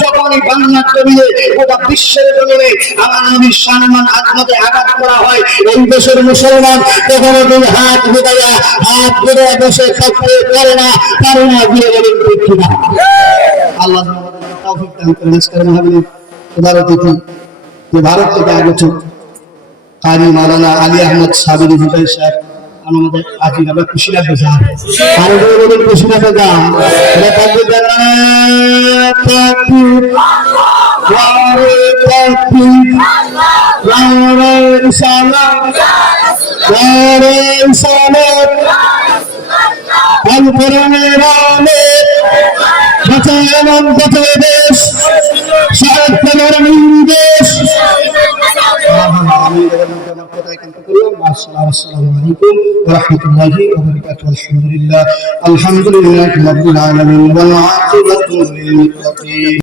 যখনই বাংলার জমিনে গোটা বিশ্বের জমিনে আমার নবীর সম্মান আজমতে আঘাত করা হয়, এই দেশের মুসলমান কখনো দুই হাত বেঁধে বসে থাকতে পারে না দিয়ে বলেন ঠিক না। আল্লাহ তৌফিক দান করেন। আজকের মাহফিলে প্রধান অতিথি যে ভারত থেকে আগত কারি মাওলানা আলী আহমদ সাবিরি হুসাইন সাহেব আমাদের আজি আমরা খুশি লাগবে স্যার, আর বলেন খুশি লাগবে যা এটা থাকবে তাকবীর ওয়ারে তাকবীর ওয়ারে ইসলাম ওয়ারে ইসলাম আল কোরআনের আলো বাঁচায় এমন বাঁচায় দেশ সাহেব তোমার দেশ। আসসালামু আলাইকুম ওয়া রাহমাতুল্লাহি ওয়া বারাকাতুহু। আলহামদুলিল্লাহি রাব্বিল আলামিন ওয়াল আকিবাতু লিল মুত্তাকিন।